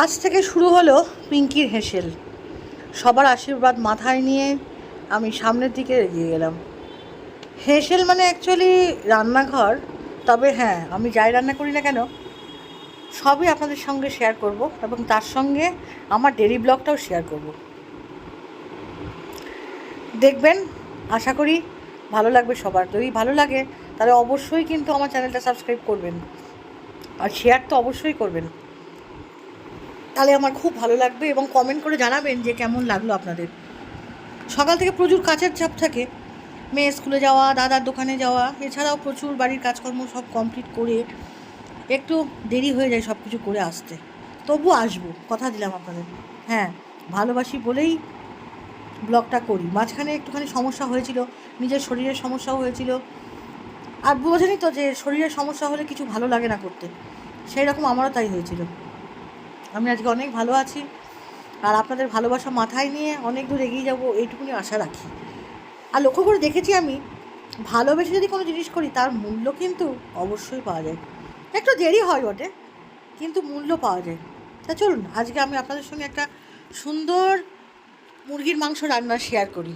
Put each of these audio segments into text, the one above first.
আজ থেকে শুরু হলো পিঙ্কির হেসেল। সবার আশীর্বাদ মাথায় নিয়ে আমি সামনের দিকে এগিয়ে গেলাম। হেসেল মানে অ্যাকচুয়ালি রান্নাঘর, তবে হ্যাঁ আমি যাই রান্না করি না কেন, সবই আপনাদের সঙ্গে শেয়ার করব এবং তার সঙ্গে আমার ডেলি ব্লগটাও শেয়ার করব। দেখবেন, আশা করি ভালো লাগবে সবার। যদি ভালো লাগে, তাহলে অবশ্যই কিন্তু আমার চ্যানেলটা সাবস্ক্রাইব করবেন। আর শেয়ার তো অবশ্যই করবেন। তাহলে আমার খুব ভালো লাগবে এবং কমেন্ট করে জানাবেন যে কেমন লাগল আপনাদের। সকাল থেকে প্রচুর কাজের চাপ থাকে। মেয়ে স্কুলে যাওয়া, দাদার দোকানে যাওয়া, এছাড়াও প্রচুর বাড়ির কাজকর্ম সব কমপ্লিট করে একটু দেরি হয়ে যায় সব কিছু করে আসতে। তবু আসব, কথা দিলাম আপনাদের। হ্যাঁ ভালোবাসি বলেই ব্লগটা করি। মাঝখানে একটুখানি সমস্যা হয়েছিল, নিজের শরীরের সমস্যাও হয়েছিল। আর বোঝেনি তো যে শরীরের সমস্যা হলে কিছু ভালো লাগে না করতে। সেই রকম আমারও তাই হয়েছিল। আমি আজকে অনেক ভালো আছি। আর আপনাদের ভালোবাসা মাথায় নিয়ে অনেক দূর এগিয়ে যাব, এইটুকুনি আশা রাখি। আর লক্ষ্য করে দেখেছি আমি, ভালোবেসে যদি কোনো জিনিস করি, তার মূল্য কিন্তু অবশ্যই পাওয়া যায়। একটু দেরি হয় বটে, কিন্তু মূল্য পাওয়া যায়। তা চলুন, আজকে আমি আপনাদের সঙ্গে একটা সুন্দর মুরগির মাংস রান্না শেয়ার করি।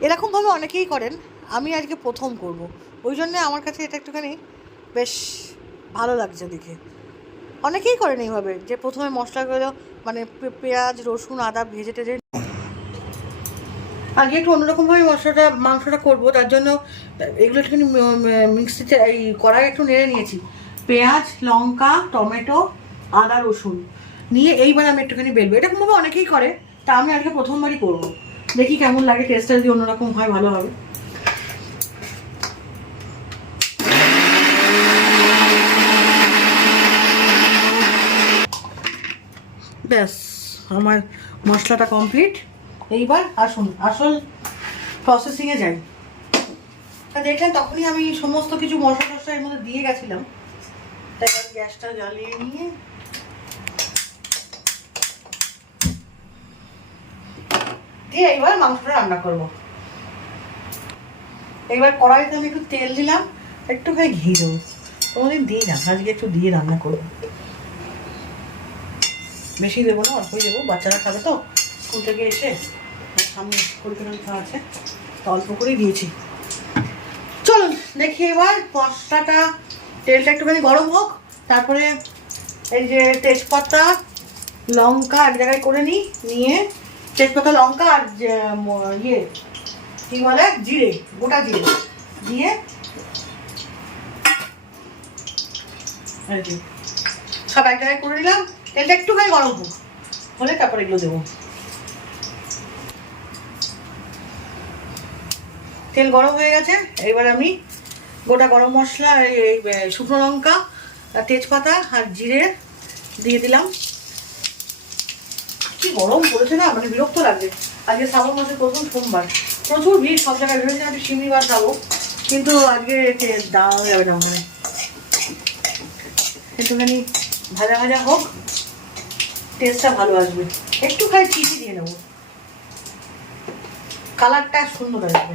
এরকমভাবে অনেকেই করেন, আমি আজকে প্রথম করব। ওই জন্যে আমার কাছে এটা একটুখানি বেশ ভালো লাগছে দেখে। অনেকেই করেন এইভাবে, যে প্রথমে মশলাগুলো মানে পেঁয়াজ, রসুন, আদা ভেজে টেজে আজকে একটু অন্যরকমভাবে মশলাটা, মাংসটা করব, তার জন্য এগুলো একটুখানি মিক্সিতে এই কড়াই একটু নেড়ে নিয়েছি। পেঁয়াজ, লঙ্কা, টমেটো, আদা, রসুন নিয়ে এইবার আমি একটুখানি বেলবো। এরকমভাবে অনেকেই করে, তা আমি আজকে প্রথমবারই করব। দেখি কেমন লাগে টেস্টটা যদি অন্যরকম হয়, ভালো হবে। ব্যাস, আমার মশলাটা কমপ্লিট এইবার আসুন, আসল প্রসেসিংয়ে যাই। দেখলেন, তখনই আমি সমস্ত কিছু মশলা টশলা এর মধ্যে দিয়ে গেছিলাম। তাই গ্যাসটা জ্বালিয়ে নিয়ে দিয়ে এইবার মাংসটা রান্না করব। এইবার কড়াইতে আমি একটু তেল দিলাম, একটুখানি ঘি দেবো। কোনোদিন দিই না, আজকে একটু দিয়ে রান্না করব। বেশি দেবো না, অল্পই দেবো। বাচ্চারা খাবে তো, স্কুল থেকে এসে সামনে পরীক্ষা আছে, তো অল্প করেই দিয়েছি। চলুন দেখি এবার মশলাটা তেলটা একটুখানি গরম হোক, তারপরে এই যে তেজপাতা, লঙ্কা এক জায়গায় করে নিই, নিয়ে তেজপাতা, লঙ্কা আর ইয়ে কী বলে, জিরে, গোটা জিরে দিয়ে সব এক জায়গায় করে নিলাম। তেলটা একটুখানি গরম হোক। হলে তারপর এগুলো দেবো। তেল গরম হয়ে গেছে। এবার আমি গোটা গরম মশলা এই শুকনো লঙ্কা তেজপাতা আর জিরে দিয়ে দিলাম। কি গরম পড়েছে না মানে বিরক্ত লাগছে। আজকে শ্রাবণ মাসের প্রথম সোমবার। প্রচুর ভিড় সব জায়গায়। ভেবেছিলাম একটু শিমনি বার খাব, কিন্তু আজকে দেওয়া যাবে না মনে। একটুখানি ভাজা ভাজা হোক টেস্টটা ভালো আসবে। একটু একটুখানি চিনি দিয়ে নেব। কালারটা সুন্দর আসবে।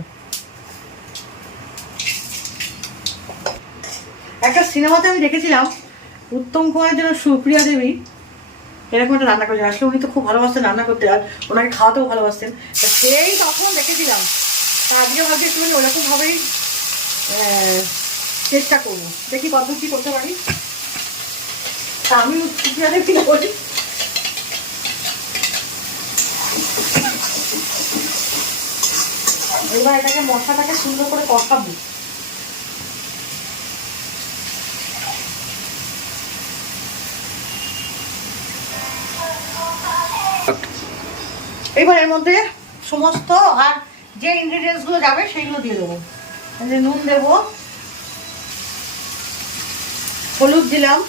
একটা সিনেমাতে আমি দেখেছিলাম, উত্তম কুমারের জন্য সুপ্রিয়া দেবী এরকম একটা রান্না করেছেন। আসলে উনি তো খুব ভালোবাসতেন রান্না করতে, আর ওনাকে খাওয়াতেও ভালোবাসতেন। সেই তখন দেখেছিলাম আজকে ভাবছি একটুখানি ওরকমভাবেই চেষ্টা করব। দেখি কতদূর কী করতে পারি। তা আমি সুপ্রিয়া দেবী করি এবার এটাকে মশলাটাকে সুন্দর করে কষাবো। এবার এর মধ্যে সমস্ত আর যে ইনগ্রিডিয়েন্টসগুলো যাবে সেইগুলো দিয়ে দেবো। নুন দেবো, হলুদ দিলাম,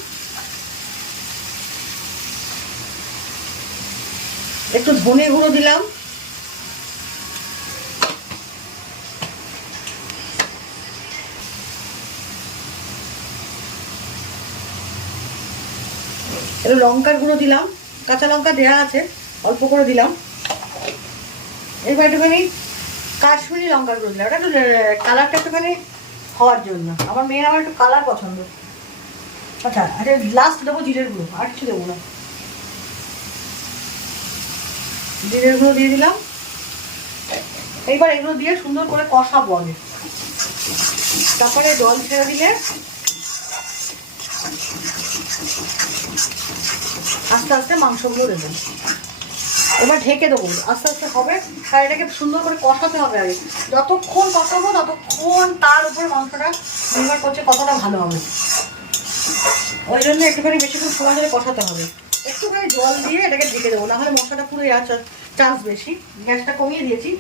একটু ধনে গুঁড়ো দিলাম একটু লঙ্কার গুঁড়ো দিলাম, কাঁচা লঙ্কা দেওয়া আছে, অল্প করে দিলাম। এবার একটুখানি কাশ্মীরি লঙ্কার গুঁড়ো দিলাম। ওটা একটু কালারটা একটুখানি হওয়ার জন্য। আমার মেয়ের আমার একটু কালার পছন্দ। আচ্ছা আচ্ছা লাস্ট দেবো জিরের গুঁড়ো, আর কিছু দেবো না। জিরের গুঁড়ো দিয়ে দিলাম। এইবার এগুলো দিয়ে সুন্দর করে কষাবো আগে। তারপরে জল ছেড়ে দিলে আস্তে আস্তে মাংসগুলো দেবো এবার ঢেকে দেবো। আস্তে আস্তে হবে। আর এটাকে সুন্দর করে কষাতে হবে আগে। যতক্ষণ কষাবো, ততক্ষণ তার উপরে মাংসটা নির্ভর করছে, কতটা ভালো হবে। ওই জন্য একটুখানি বেশিক্ষণ সময় ধরে কষাতে হবে। একটুখানি জল দিয়ে এটাকে ঢেকে দেবো। নাহলে মশলাটা পুরো চান্স বেশি। গ্যাসটা কমিয়ে দিয়েছি।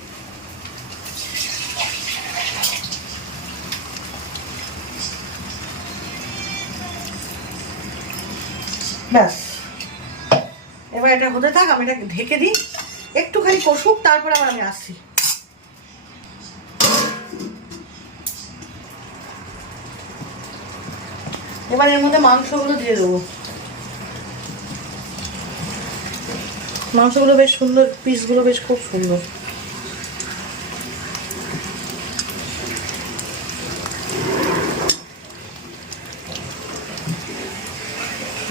ব্যাস। এবার এটা হতে থাক, আমি এটাকে ঢেকে দিই। একটুখানি কষুক, তারপর আবার আমি আসছি। এবার এর মধ্যে মাংসগুলো দিয়ে দেবো। মাংসগুলো বেশ সুন্দর, পিসগুলো বেশ খুব সুন্দর।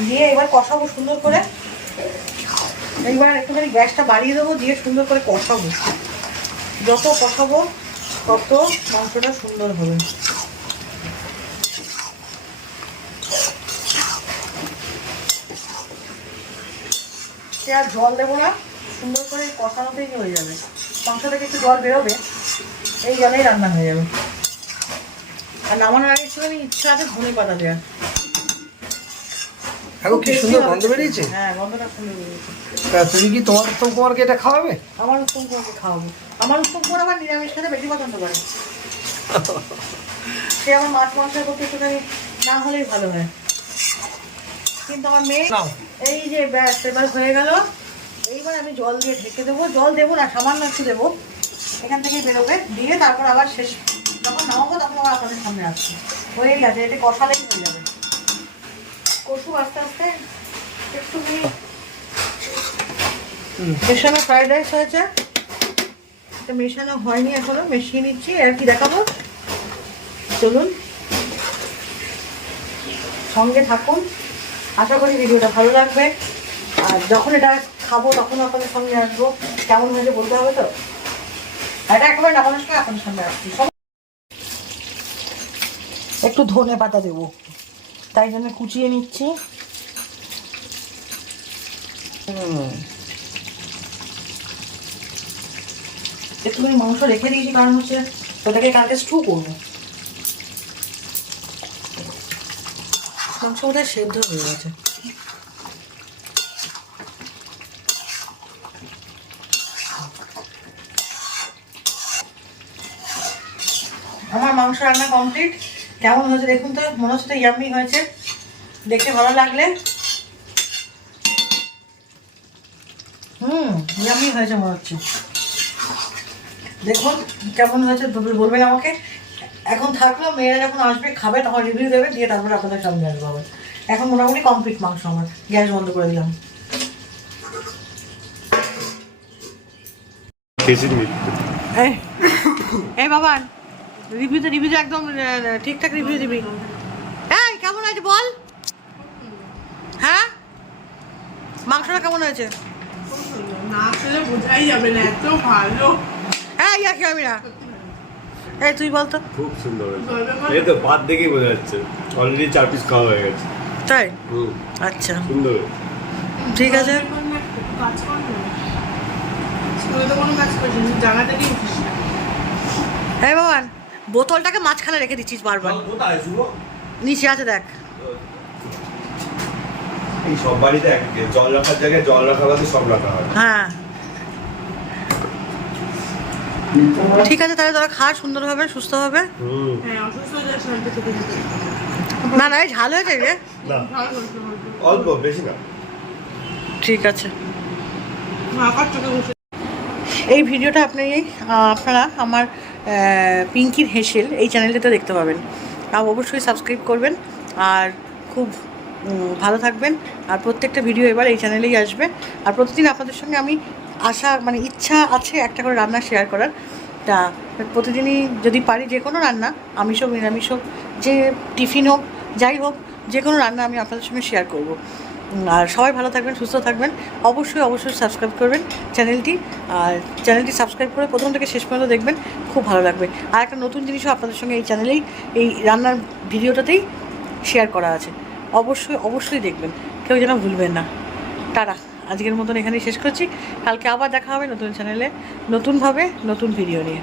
দিয়ে এবার কষাবো সুন্দর করে। এইবার একটুখানি গ্যাসটা বাড়িয়ে দেবো, দিয়ে সুন্দর করে কষাবো। যত কষাবো, তত মাংসটা সুন্দর হবে। সে আর জল দেবো না, সুন্দর করে কষানোতেই হয়ে যাবে। মাংস থেকে একটু জল বেরোবে, এই জলেই রান্না হয়ে যাবে। আর নামানোর আগে একটুখানি ইচ্ছা আছে ধনে পাতা দেওয়ার। এখন কি সুন্দর গন্ধ বেরিয়েছে? হ্যাঁ গন্ধটা সুন্দর বেরিয়েছে তা তুমি কি তোমার উত্তম কুমারকে এটা খাওয়াবে? আমার উত্তম কুমারকে খাওয়াবো। আমার উত্তম কুমার আবার নিরামিষ খেতে বেশি পছন্দ করে। সে আমার মাছ মাংসের প্রতি একটুখানি না হলেই ভালো হয়। কিন্তু আমার মেয়ে এই যে ব্যাস এবার হয়ে গেল। এইবার আমি জল দিয়ে ঢেকে দেবো। জল দেবো না সামান্য একটু দেবো। এখান থেকে বেরোবে। দিয়ে তারপর আবার শেষ যখন নামাবো তখন আবার আপনাদের সামনে আসছি হয়ে গেছে এটা কষালেই হয়ে যাবে। কষু আস্তে আস্তে একটুখানি হুম। মেশানো ফ্রাইড রাইস হয়েছে। এটা মেশানো হয়নি এখনও মিশিয়ে নিচ্ছি। আর কি দেখাবো? চলুন। সঙ্গে থাকুন। আশা করি ভিডিওটা ভালো লাগবে। আর যখন এটা খাব তখন আপনাদের সঙ্গে আসব। কেমন হয়েছে বলতে হবে তো? এটা একেবারে নামানোর সময় আপনাদের সামনে আসছি। একটু ধনে পাতা দেবো। তাই জন্য কুচিয়ে নিচ্ছি। একটুখানি মাংস রেখে দিয়েছি কারণ হচ্ছে ওটাকে কালকে স্টু করব। মাংস ওটা সেদ্ধ হয়ে গেছে। আমার মাংস রান্না কমপ্লিট কেমন হয়েছে দেখুন তো মনে হচ্ছে তো ইয়াম্মি হয়েছে। দেখে ভালো লাগলে। হুম ইয়াম্মি হয়েছে মনে হচ্ছে। দেখুন কেমন হয়েছে বলবেন আমাকে। এখন থাকল মেয়েরা যখন আসবে খাবে তখন রিভিউ দেবে দিয়ে তারপরে আপনাদের সামনে আসব আবার। এখন মোটামুটি কমপ্লিট মাংস আমার গ্যাস বন্ধ করে দিলাম। এই বাবা। রিভিউতে রিভিউতে একদম ঠিকঠাক রিভিউ দিবি। এই কেমন আছে বল? হ্যাঁ? মাংসটা কেমন হয়েছে? না আসলে বোঝাই যাবে না। এত ভালো হ্যাঁ ইয়া আমি না এই তুই বল তো। খুব সুন্দর হয়েছে। গল্পের এই তো ভাত দেখেই বোঝা যাচ্ছে। অলরেডি চার পিস খাওয়া হয়ে গেছে। তাই? আচ্ছা। সুন্দর ঠিক আছে। গল্পের পর বোতলটাকে মাঝখানে রেখে দিচ্ছিস বারবার। নিচে আছে দেখ। এই সব বাড়িতে জল রাখার জায়গায় জল রাখা সব রাখা হয়। হ্যাঁ। ঠিক আছে তাহলে তোরা খা সুন্দরভাবে সুস্থভাবে হুম। হ্যাঁ না। না ঝাল হয়েছে রে না। ভালো হয়েছে, ভালো হয়েছে। অল্প বেশি না। ঠিক আছে। এই ভিডিওটা আপনি আপনারা আমার পিঙ্কির হেসেল, এই চ্যানেলটাতে দেখতে পাবেন। আর অবশ্যই সাবস্ক্রাইব করবেন আর খুব ভালো থাকবেন। আর প্রত্যেকটা ভিডিও এবার এই চ্যানেলেই আসবে। আর প্রতিদিন আপনাদের সঙ্গে আমি আশা মানে ইচ্ছা আছে একটা করে রান্না শেয়ার করার। তা প্রতিদিনই যদি পারি যে কোনো রান্না, আমিষ হোক, নিরামিষ হোক, যে টিফিন হোক, যাই হোক, যে কোনো রান্না আমি আপনাদের সঙ্গে শেয়ার করব। আর সবাই ভালো থাকবেন, সুস্থ থাকবেন। অবশ্যই অবশ্যই সাবস্ক্রাইব করবেন চ্যানেলটি। আর চ্যানেলটি সাবস্ক্রাইব করে প্রথম থেকে শেষ পর্যন্ত দেখবেন, খুব ভালো লাগবে। আর একটা নতুন জিনিসও আপনাদের সঙ্গে এই চ্যানেলেই, এই রান্নার ভিডিওটাতেই শেয়ার করা আছে। অবশ্যই অবশ্যই দেখবেন। কেউ যেন ভুলবেন না। টাটা। আজকের মতন এখানেই শেষ করছি। কালকে আবার দেখা হবে নতুন চ্যানেলে নতুনভাবে, নতুন ভিডিও নিয়ে।